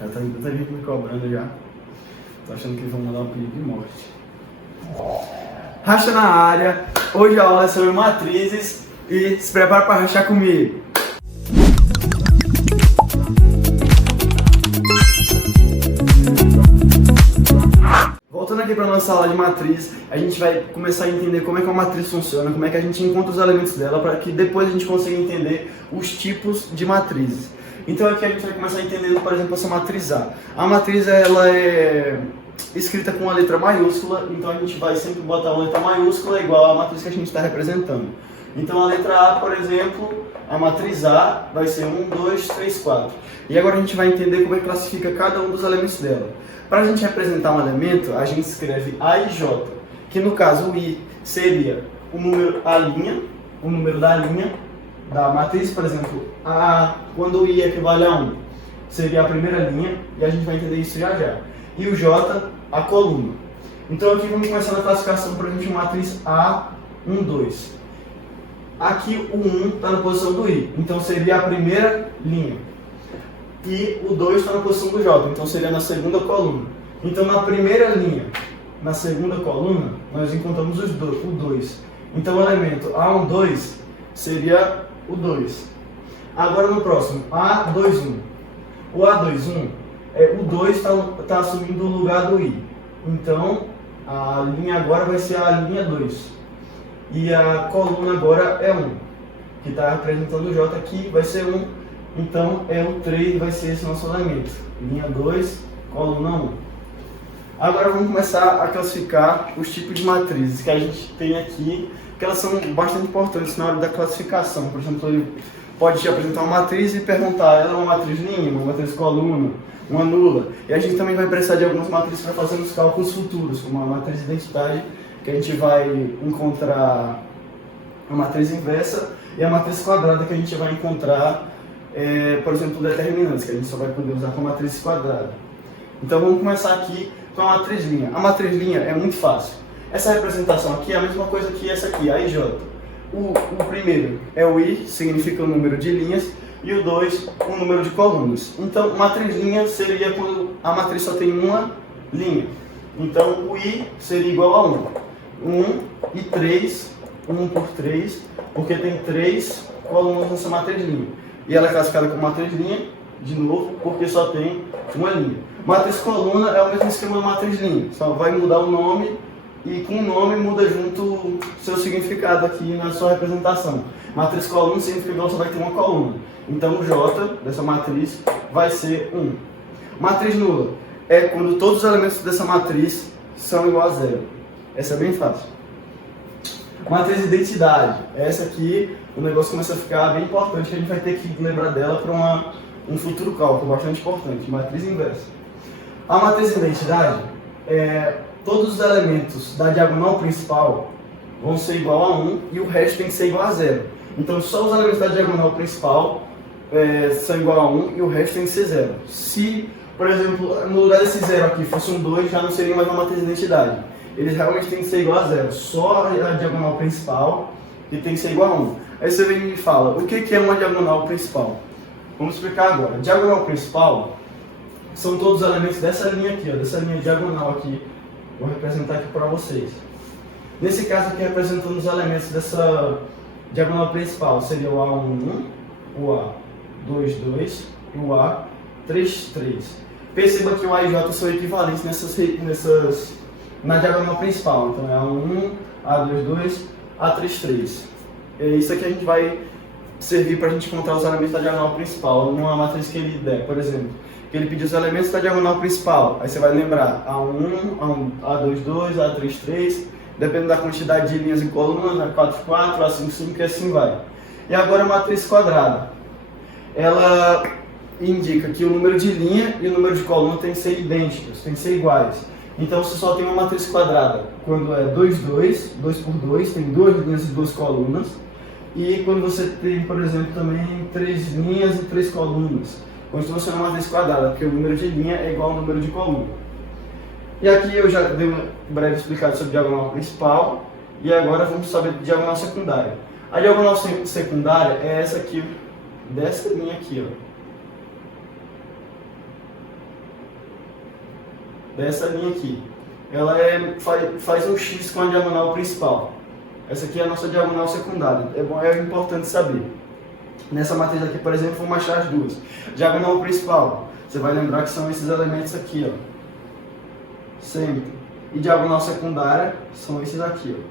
Já tá muita gente me cobrando já. Tô achando que eles vão mandar um pedido de morte. Racha na área. Hoje a aula é sobre matrizes e se prepara para rachar comigo. Voltando aqui para nossa aula de matriz, a gente vai começar a entender como é que uma matriz funciona, como é que a gente encontra os elementos dela, para que depois a gente consiga entender os tipos de matrizes. Então aqui a gente vai começar entendendo, por exemplo, essa matriz A. A matriz ela é escrita com a letra maiúscula, então a gente vai sempre botar uma letra maiúscula igual à matriz que a gente está representando. Então a letra A, por exemplo, a matriz A vai ser 1, 2, 3, 4. E agora a gente vai entender como é que classifica cada um dos elementos dela. Para a gente representar um elemento, a gente escreve A e J, que no caso o I seria o número, o número da linha da matriz, por exemplo, quando o I equivale a 1, seria a primeira linha, e a gente vai entender isso já já. E o J, a coluna. Então aqui vamos começar na classificação, por exemplo, de matriz A, 1, 2. Aqui o 1 está na posição do I, então seria a primeira linha. E o 2 está na posição do J, então seria na segunda coluna. Então na primeira linha, na segunda coluna, nós encontramos o 2. Então o elemento A12 seria o 2. Agora no próximo, A21. O A21, o 2 está assumindo o lugar do I. Então a linha agora vai ser a linha 2. E a coluna agora é 1, que está representando o J aqui, vai ser 1. Então é o 3, vai ser esse nosso elemento. Linha 2, coluna 1. Agora vamos começar a classificar os tipos de matrizes que a gente tem aqui, que elas são bastante importantes na hora da classificação. Por exemplo, ele pode te apresentar uma matriz e perguntar, ela é uma matriz linha, uma matriz coluna, uma nula. E a gente também vai precisar de algumas matrizes para fazer os cálculos futuros, como a matriz de identidade, que a gente vai encontrar a matriz inversa, e a matriz quadrada, que a gente vai encontrar, por exemplo, determinantes, que a gente só vai poder usar com a matriz quadrada. Então vamos começar aqui com a matriz linha. A matriz linha é muito fácil. Essa representação aqui é a mesma coisa que essa aqui, a IJ. O primeiro é o I, significa o número de linhas, e o 2, o número de colunas. Então, matriz linha seria quando a matriz só tem uma linha. Então, o I seria igual a 1. 1 e 3, 1 por 3, porque tem 3 colunas nessa matriz linha. E ela é classificada como matriz linha, de novo, porque só tem uma linha. Matriz coluna é o mesmo esquema da matriz linha, só vai mudar o nome e com o nome muda junto o seu significado aqui na sua representação. Matriz coluna significa que ela só vai ter uma coluna. Então o J dessa matriz vai ser 1. Matriz nula é quando todos os elementos dessa matriz são igual a zero. Essa é bem fácil. Matriz de identidade. Essa aqui, o negócio começa a ficar bem importante, que a gente vai ter que lembrar dela para um futuro cálculo bastante importante. Matriz inversa. A matriz de identidade, todos os elementos da diagonal principal vão ser igual a 1 e o resto tem que ser igual a 0. Então só os elementos da diagonal principal são igual a 1 e o resto tem que ser 0. Se, por exemplo, no lugar desse 0 aqui fosse um 2, já não seria mais uma matriz de identidade. Eles realmente têm que ser igual a 0. Só a diagonal principal que tem que ser igual a 1. Aí você vem e me fala, o que é uma diagonal principal? Vamos explicar agora. Diagonal principal são todos os elementos dessa linha aqui, dessa linha diagonal aqui. Vou representar aqui para vocês. Nesse caso aqui, representando os elementos dessa diagonal principal, seria o A11, o A22 e o A33. Perceba que o A e J são equivalentes na diagonal principal. Então é A11, A22, A33. Isso aqui a gente vai servir para a gente encontrar os elementos da diagonal principal, numa matriz que ele der, por exemplo. Que ele pedir os elementos da diagonal principal, aí você vai lembrar A1, A22, A33, dependendo da quantidade de linhas em coluna, A44, A55 e assim vai. E agora a matriz quadrada. Ela indica que o número de linha e o número de coluna tem que ser idênticos, tem que ser iguais. Então você só tem uma matriz quadrada quando é 2, 2, 2 por 2, tem 2 linhas e 2 colunas. E quando você tem, por exemplo, também 3 linhas e 3 colunas. Quando você tem uma matriz quadrada, porque o número de linha é igual ao número de coluna. E aqui eu já dei uma breve explicada sobre diagonal principal. E agora vamos saber de diagonal secundária. A diagonal secundária é essa aqui, dessa linha aqui, ó. dessa linha aqui. Ela faz um X com a diagonal principal. Essa aqui é a nossa diagonal secundária. É importante saber. Nessa matriz aqui, por exemplo, vamos achar as duas. Diagonal principal, você vai lembrar que são esses elementos aqui, ó. Sempre. E diagonal secundária são esses aqui, ó.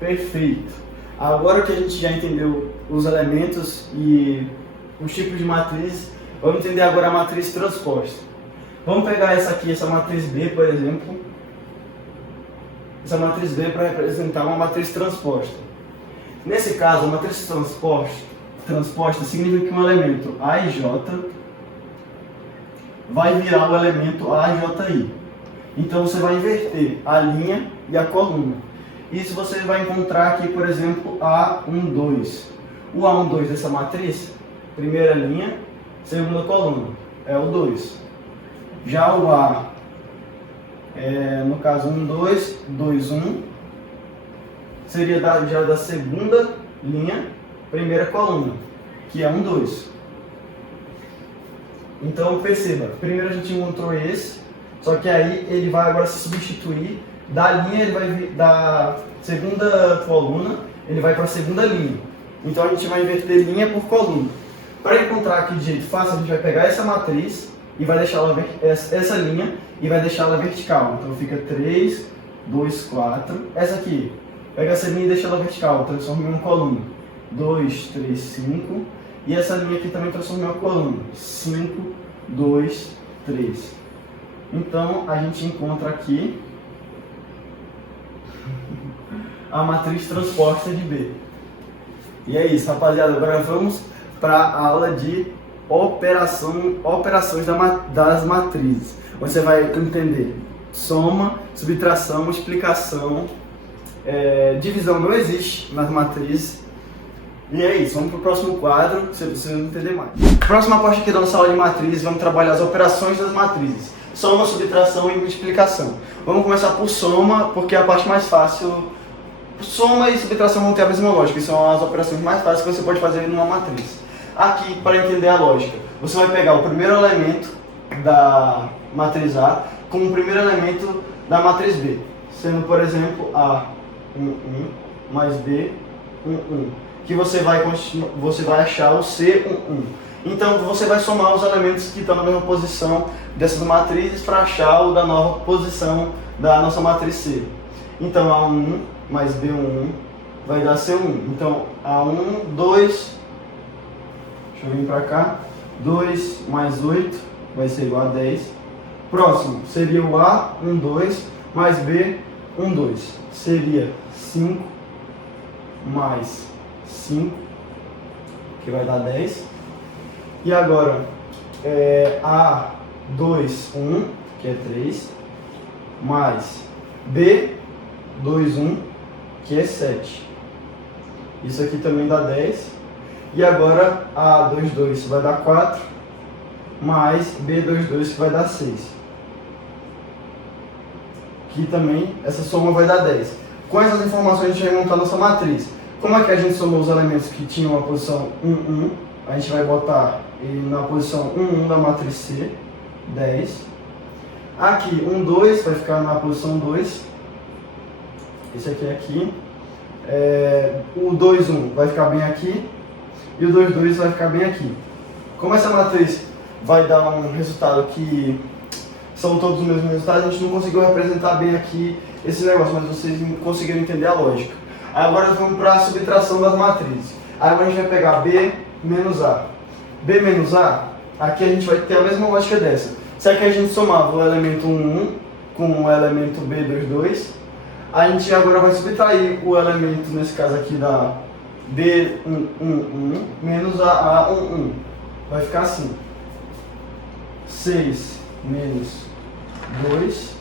Perfeito. Agora que a gente já entendeu os elementos e os tipos de matriz, vamos entender agora a matriz transposta. Vamos pegar essa aqui, essa matriz B, por exemplo. Essa matriz B para representar uma matriz transposta. Nesse caso, a matriz transposta significa que um elemento A e J vai virar o elemento A e JI. Então você vai inverter a linha e a coluna. Isso você vai encontrar aqui, por exemplo, A12. O A12 dessa matriz, primeira linha, segunda coluna, é o 2. Já o A, no caso 1, 2, 2, 1, seria já da segunda linha, primeira coluna, que é 1, 2. Então perceba, primeiro a gente encontrou esse, só que aí ele vai agora se substituir. Da linha ele vai vir, da segunda coluna, ele vai para a segunda linha. Então a gente vai inverter linha por coluna. Para encontrar aqui de jeito fácil, a gente vai pegar essa matriz e vai deixar essa linha e vai deixar ela vertical. Então fica 3, 2, 4. Essa aqui, pega essa linha e deixa ela vertical, transforma em uma coluna. 2, 3, 5. E essa linha aqui também transforma em uma coluna. 5, 2, 3. Então a gente encontra aqui a matriz transposta de B. E é isso, rapaziada. Agora vamos para a aula de operações das matrizes. Você vai entender soma, subtração, multiplicação, divisão não existe nas matrizes. E é isso, vamos para o próximo quadro, se você não entender mais. Próxima parte aqui da nossa aula de matrizes, vamos trabalhar as operações das matrizes. Soma, subtração e multiplicação. Vamos começar por soma, porque é a parte mais fácil. Soma e subtração vão ter a mesma lógica, e são as operações mais fáceis que você pode fazer numa matriz. Aqui, para entender a lógica, você vai pegar o primeiro elemento da matriz A com o primeiro elemento da matriz B, sendo, por exemplo, A 1, 1 mais B 1, 1, que você vai achar o C 1, 1. Então você vai somar os elementos que estão na mesma posição dessas matrizes para achar o da nova posição da nossa matriz C. Então A1 mais B1 vai dar C1. Então A1, 2, deixa eu vir para cá, 2 mais 8 vai ser igual a 10. Próximo seria o A1, 2 mais B1, 2. Seria 5 mais 5, que vai dar 10. E agora, A2, 1, que é 3, mais B2, 1, que é 7. Isso aqui também dá 10. E agora, A2, 2 vai dar 4, mais B2, 2 que vai dar 6. Que também, essa soma vai dar 10. Com essas informações a gente vai montar nossa matriz. Como é que a gente somou os elementos que tinham a posição 1, 1? A gente vai botar ele na posição 1, 1 da matriz C, 10. Aqui, 1, 2 vai ficar na posição 2. Esse aqui é aqui. O 2, 1 vai ficar bem aqui. E o 2, 2 vai ficar bem aqui. Como essa matriz vai dar um resultado que são todos os mesmos resultados, a gente não conseguiu representar bem aqui esse negócio, mas vocês conseguiram entender a lógica. Agora vamos para a subtração das matrizes. Agora a gente vai pegar B menos A. B menos A, aqui a gente vai ter a mesma lógica dessa. Se aqui a gente somava o elemento 1, 1 com o elemento B2, 2, a gente agora vai subtrair o elemento, nesse caso aqui, da B1, 1, 1 menos a A1, 1. Vai ficar assim. 6 menos 2.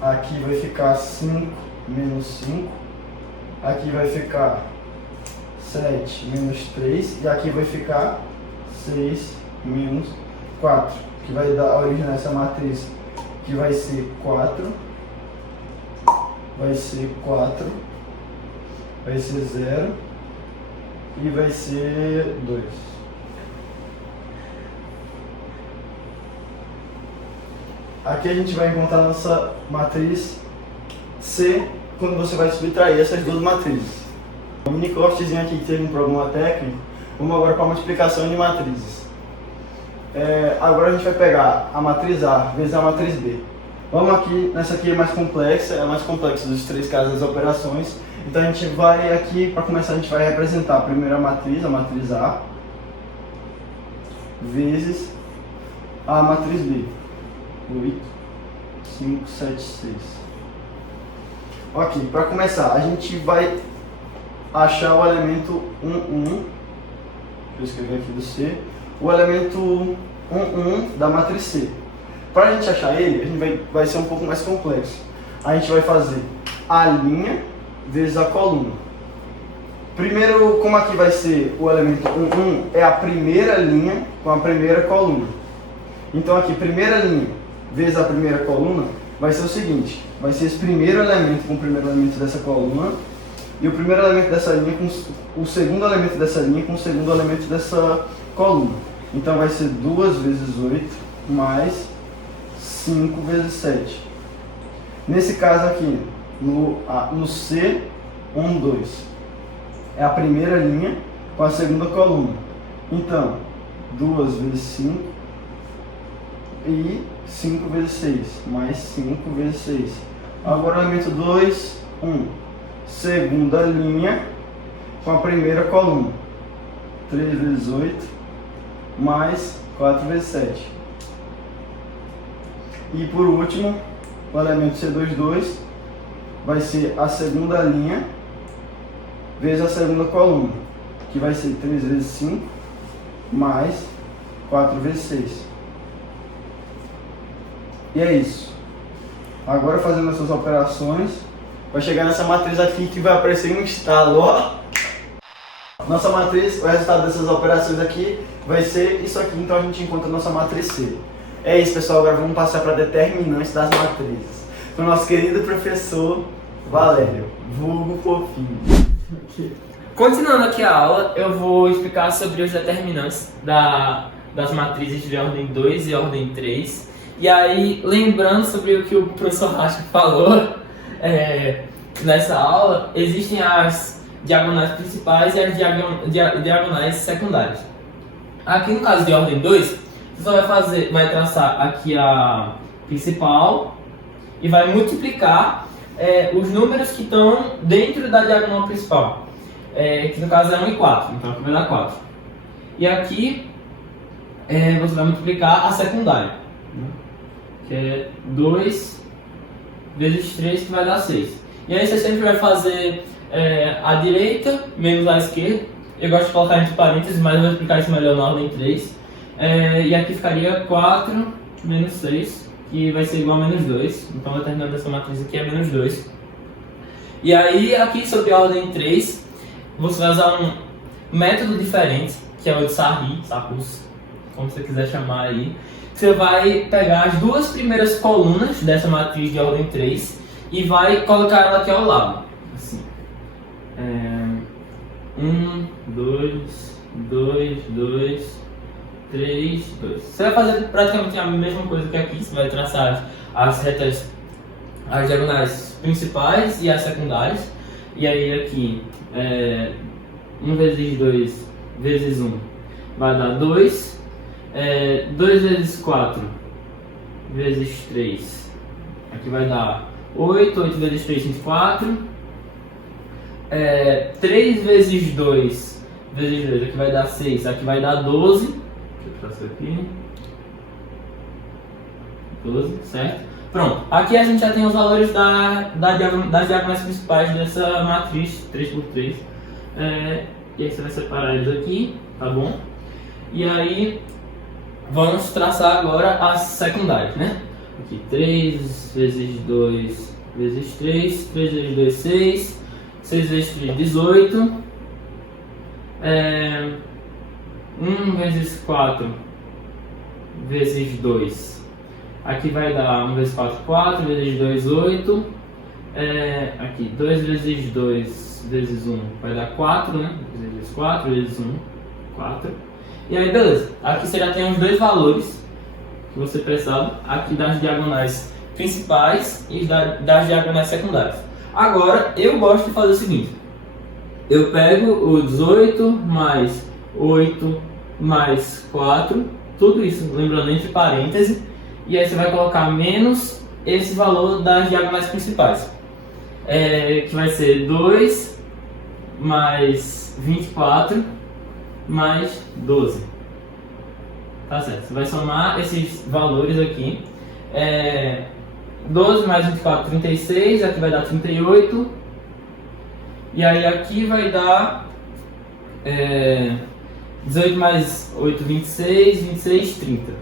Aqui vai ficar 5 menos 5. Aqui vai ficar 7 menos 3. E aqui vai ficar 6 menos 4. Que vai dar origem a essa matriz, que vai ser 4. Vai ser 4. Vai ser 0. E vai ser 2. aqui a gente vai encontrar a nossa matriz C quando você vai subtrair essas duas matrizes. Um mini cortezinho aqui que teve um problema técnico. Vamos agora para uma explicação de matrizes. Agora a gente vai pegar a matriz A vezes a matriz B. Vamos aqui, nessa aqui é mais complexa dos três casos das operações. Então a gente vai aqui, para começar, a gente vai representar primeiro a matriz A, vezes a matriz B. 8, 5, 7, 6. Ok, para começar, a gente vai achar o elemento 1, 1. Deixa eu escrever aqui do C. O elemento 1, 1 da matriz C. Para a gente achar ele, a gente vai ser um pouco mais complexo. A gente vai fazer a linha vezes a coluna. Primeiro, como aqui vai ser o elemento 1, 1, é a primeira linha com a primeira coluna. Então aqui, primeira linha vezes a primeira coluna, vai ser o seguinte. Vai ser esse primeiro elemento com o primeiro elemento dessa coluna, e o primeiro elemento dessa linha com o segundo elemento dessa linha com o segundo elemento dessa coluna. Então vai ser 2 vezes 8 mais 5 vezes 7. Nesse caso aqui, no C, 1, 2, é a primeira linha com a segunda coluna. Então, 2 vezes 5 e 5 vezes 6, mais 5 vezes 6. Agora o elemento 2, 1, segunda linha com a primeira coluna. 3 vezes 8, mais 4 vezes 7. E por último, o elemento C2, 2, vai ser a segunda linha vezes a segunda coluna, que vai ser 3 vezes 5, mais 4 vezes 6. E é isso. Agora, fazendo essas operações, vai chegar nessa matriz aqui que vai aparecer um estalo, ó. Nossa matriz, o resultado dessas operações aqui vai ser isso aqui, então a gente encontra a nossa matriz C. É isso, pessoal, agora vamos passar para determinantes das matrizes. Com o nosso querido professor Valério, vulgo fofinho. Continuando aqui a aula, eu vou explicar sobre os determinantes das matrizes de ordem 2 e ordem 3. E aí, lembrando sobre o que o professor Racha falou nessa aula, existem as diagonais principais e as diagonais secundárias. Aqui no caso de ordem 2, você só vai traçar aqui a principal e vai multiplicar os números que estão dentro da diagonal principal, que no caso é 1 e 4, então aqui vai dar 4. E aqui você vai multiplicar a secundária, que é 2 vezes 3, que vai dar 6. E aí você sempre vai fazer a direita menos a esquerda. Eu gosto de colocar entre parênteses, mas eu vou explicar isso melhor na ordem 3. E aqui ficaria 4 menos 6, que vai ser igual a menos 2. Então o determinante dessa matriz aqui é menos 2. E aí aqui sobre a ordem 3, você vai usar um método diferente, que é o de Sarrus, como você quiser chamar aí. Você vai pegar as duas primeiras colunas dessa matriz de ordem 3 e vai colocar ela aqui ao lado. Assim. 1, 2, 2, 2, 3, 2. Você vai fazer praticamente a mesma coisa que aqui. Você vai traçar as retas, as diagonais principais e as secundárias. E aí aqui, 1 vezes 2 vezes 1 vai dar 2. 2 vezes 4 vezes 3, aqui vai dar 8, 8 vezes 3, 24. 3 vezes 2 vezes 2, aqui vai dar 6, aqui vai dar 12. Deixa eu traçar aqui. 12, certo? Pronto, aqui a gente já tem os valores das diagonais principais dessa matriz 3×3. E aí você vai separar eles aqui, tá bom? E aí vamos traçar agora as secundárias, né? Aqui 3 vezes 2 vezes 3, 3 vezes 2, 6, 6 vezes 3, 18, 1 vezes 4 vezes 2, aqui vai dar 1 vezes 4, 4, vezes 2, 8, aqui 2 vezes 2 vezes 1 vai dar 4, né? Vezes 4 vezes 1, 4. E aí beleza, aqui você já tem os dois valores que você precisava aqui das diagonais principais e das diagonais secundárias. Agora, eu gosto de fazer o seguinte. Eu pego o 18 mais 8 mais 4, tudo isso, lembrando entre parênteses, e aí você vai colocar menos esse valor das diagonais principais, que vai ser 2 mais 24 mais 12. Tá certo, você vai somar esses valores aqui. 12 mais 24, 36, aqui vai dar 38. E aí aqui vai dar 18 mais 8, 26, 26, 30.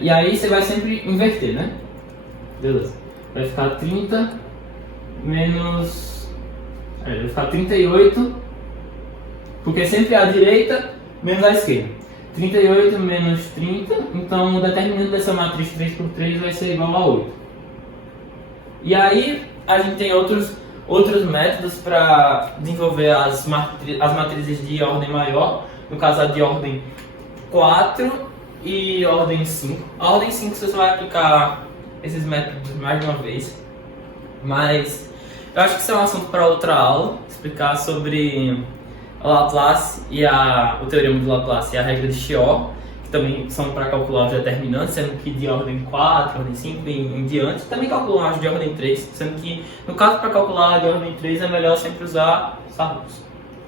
E aí você vai sempre inverter, né? Beleza. Vai ficar 30 menos... vai ficar 38, porque sempre a direita menos a esquerda. 38 menos 30, então o determinante dessa matriz 3 por 3 vai ser igual a 8. E aí a gente tem outros métodos para desenvolver as matrizes de ordem maior, no caso a de ordem 4 e ordem 5. A ordem 5 você só vai aplicar esses métodos mais de uma vez, mas eu acho que isso é um assunto para outra aula, explicar sobre Laplace e o teorema de Laplace e a regra de Chior, que também são para calcular os determinantes, sendo que de ordem 4, ordem 5 e em diante, também calculam as de ordem 3, sendo que no caso para calcular a de ordem 3 é melhor sempre usar Sarrus.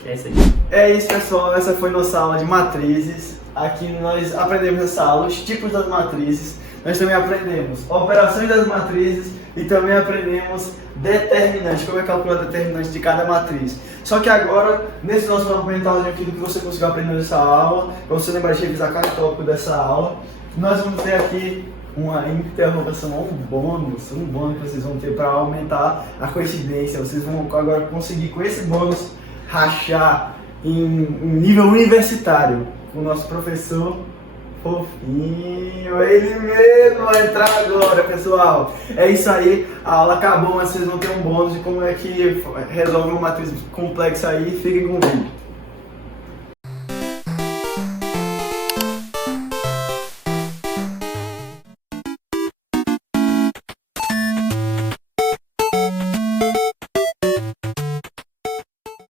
É isso aí. É isso, pessoal, essa foi nossa aula de matrizes. Aqui nós aprendemos nessa aula os tipos das matrizes, nós também aprendemos operações das matrizes e também aprendemos determinantes, como é calcular determinantes de cada matriz. Só que agora, nesse nosso mapa mentalzinho aqui do que você conseguiu aprender nessa aula, para você lembrar de revisar cada tópico dessa aula, nós vamos ter aqui uma interrogação, um bônus que vocês vão ter para aumentar a coincidência. Vocês vão agora conseguir com esse bônus rachar em nível universitário com o nosso professor fofinho, ele mesmo vai entrar agora, pessoal. É isso aí, a aula acabou, mas vocês vão ter um bônus de como é que resolve uma matriz complexa aí. Fiquem com o vídeo.